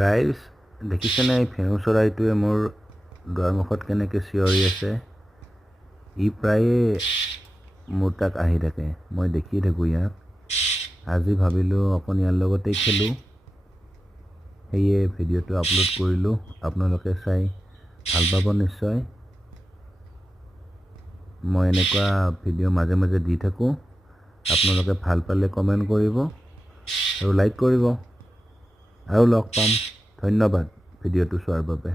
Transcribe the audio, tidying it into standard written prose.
ৰাইজ দেখিছেনে এই ফেনু চৰাইটোৱে মোৰ দুৱাৰমুখত কেনেকৈ চিঞৰি আছে। ই প্ৰায়ে মোৰ তাক আহি থাকে, মই দেখি থাকোঁ ইয়াক। আজি ভাবিলোঁ অকণ ইয়াৰ লগতেই খেলোঁ, সেয়ে ভিডিঅ'টো আপলোড কৰিলোঁ। আপোনালোকে চাই ভাল পাব নিশ্চয়। মই এনেকুৱা ভিডিঅ' মাজে মাজে দি থাকোঁ। আপোনালোকে ভাল পালে কমেণ্ট কৰিব আৰু লাইক কৰিব। আৰু লগ পাম। ধন্যবাদ ভিডিঅ'টো চোৱাৰ বাবে।